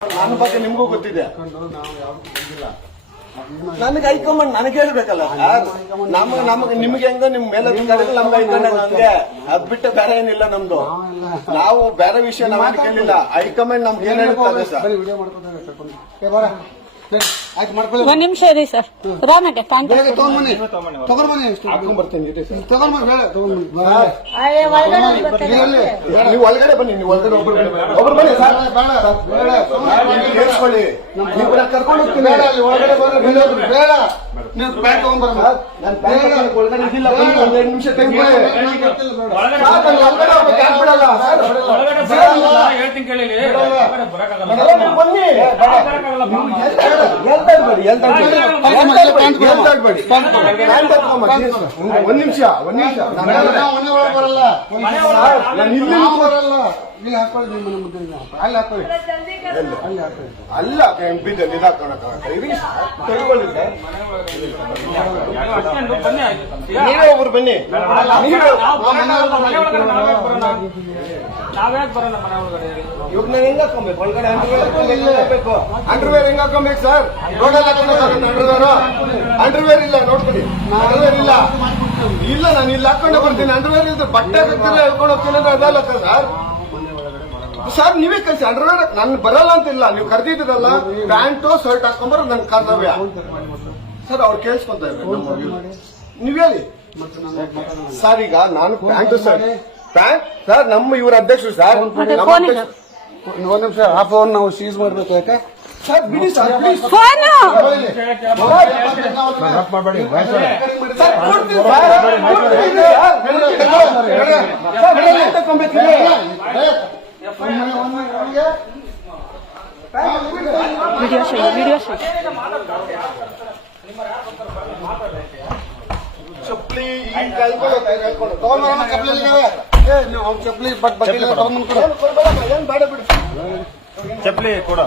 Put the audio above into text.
ನನ್ನ ಬಗ್ಗೆ ನಿಮ್ಗೂ ಗೊತ್ತಿದೆ. ನನಗೆ ಹೈಕಮಾಂಡ್ ನನಗೆ ಹೇಳ್ಬೇಕಲ್ಲ? ನಮ್ ನಮಗೆ ನಿಮ್ಗೆ ಹೆಂಗ ನಿಮ್ ಮೇಲೆ ನಮ್ಗೆ ಹೈಕಮಾಂಡ್ ಅದ್ ಬಿಟ್ಟು ಬೇರೆ ಏನಿಲ್ಲ ನಮ್ದು. ನಾವು ಬೇರೆ ವಿಷಯ ನಾವು ಕೇಳಿಲ್ಲ. ಹೈಕಮಾಂಡ್ ನಮ್ಗೆ ಏನ್ ಹೇಳ್ತಾರೆ ಸರ್? ಒಂದ್ ನಿಮಿಷ ಇರಿ ಸರ್. ರಾಮಗೆ. ನೀವು ಒಳಗಡೆ ಬನ್ನಿ. ನೀವು ಒಳಗಡೆ ಒಬ್ರು ಬನ್ನಿ. ಒಬ್ರು ಬನ್ನಿ ಸರ್. ಬೇಡ ನೀವು ಕೇಳಿಸ್ಕೊಳ್ಳಿ ಕರ್ಕೊಂಡು ಹೋಗ್ತೀನಿ. ಬೇಡ ಅಲ್ಲಿ ಒಳಗಡೆ ಬಂದ್ರೆ ಬೇಡ. ಬೇಡ. ನೀವು ಬ್ಯಾಗ್ ತಗೊಂಡ್ಬರಮ್ಮ ನಾನು ಬ್ಯಾಂಕ್ ಹತ್ರ ಒಳಗಡೆ ಇದ್ದಿಲ್ಲ ಬನ್ನಿ ಎರಡು ನಿಮಿಷ ತೆಗ್ದುಕೊಳ್ಳಿ ಒಳಗಡೆ ಹೋಗ್ಬೇಕು, ಬಿಡಲ್ಲ? ಹೇಳ್ತೀನಿ ಕೇಳಿ ಬನ್ನಿ ಒಂದ್ ನಿಮಿಷ ಒಂದ್ ನಿಮಿಷ ಬರಲ್ಲ ನಾನು ಇಲ್ಲಿ ನಾವು ಬರಲ್ಲ ಇಲ್ಲಿ ಹಾಕೊಳ್ಳಿ ನಿಮ್ಮ ಮನೆ ಮುಂದೆ ಇದೆ. ಅಲ್ಲಿ ಹಾಕೊಳ್ಳಿ ಅಲ್ಲಿ ಅಲ್ಲ ಎಂ ಪಿ. ಈಗ ನೀವೇ ಒಬ್ರು ಬನ್ನಿ ನೀವೇ ನಾವು ಮನೆ ಒಳಗಡೆ? ಅಂಡರ್ವೇರ್ ಹೆಂಗ್ ಹಾಕೊಬೇಕು? ಸರ್ ರೋಡಲ್ಲಿ ಹಾಕೊಂಡು ಅಂಡರ್ವೇರ್ ಅಂಡರ್ವೇರ್ ಇಲ್ಲ, ನೋಡ್ಕೊಳ್ಳಿ. ಅಂಡರ್ವೇರ್ ಇಲ್ಲ. ಇಲ್ಲ, ನಾನು ಇಲ್ಲಿ ಹಾಕೊಂಡು ಬರ್ತೀನಿ. ಅಂಡರ್ವೇರ್ ಇದ್ರೆ ಬಟ್ಟೆ ಹಾಕ್ತಿಲ್ಲ, ಹೇಳ್ಕೊಂಡು ಹೋಗ್ತೀನಿ ಅಂದ್ರೆ ಅದಲ್ಲ ಸರ್ ಸರ್ ನೀವೇ ಕಲ್ಸಿ ಅಂಡರ್ವೇರ್ ನನ್ ಬರಲ್ಲ ಅಂತಿಲ್ಲ ನೀವು ಕರೆದಿದ್ದೀರಲ್ಲ, ಪ್ಯಾಂಟು ಶರ್ಟ್ ಹಾಕೊಂಬರೋ ನನ್ ಕರ್ತವ್ಯ. ಸರ್ ಅವ್ರು ಕೇಳಿಸ್ಕೊಂತ ಇದ್ದಾರೆ ನೀವ್ ಹೇಳಿ. ಸರ್ ಈಗ ನಾನು ಪ್ಯಾಂಟು ಸರ್ ಪ್ಯಾಂಟ್ ಸರ್ ನಮ್ಮ ಇವ್ರ ಅಧ್ಯಕ್ಷರು ಸರ್ ಮತ್ತೆ ನಮ್ಮ ಫೋನ್ ಇದೆ. ಅಧ್ಯಕ್ಷರು ಒಂದ್ ನಿಮಿಷ ಆ ಫೋನ್ ನಾವು ಸೀಸ್ ಮಾಡ್ಬೇಕು ಯಾಕೆ ಸರ್ ಬಿಡಿ ಸರ್ ಬಿಡಿ ಸರ್. ಫೋನ್ ಮಾಡಬೇಡಿ ಸರ್, ಕೊಡ್ತೀನಿ ಸರ್. ಕೊಡ್ತೀನಿ ಸರ್. ಸರ್, ಪ್ಯಾಂಟ್ ಹಾಕೊಂಬೇಕಿದೆ. ವಿಡಿಯೋ ಶೋ ವಿಡಿಯೋ ಶೋ ಚಪ್ಪಲಿ ಈ ಕೈಗಳು ಕೈಗಳು ತಗೊಂಡ್ ಚಪ್ಪಲಿ ಏ ನೀವು ಅವ್ನ ಚಪ್ಪಲಿ ಬಟ್ ಬಿಡಿ ಚಪ್ಪಲಿ ಕೊಡು.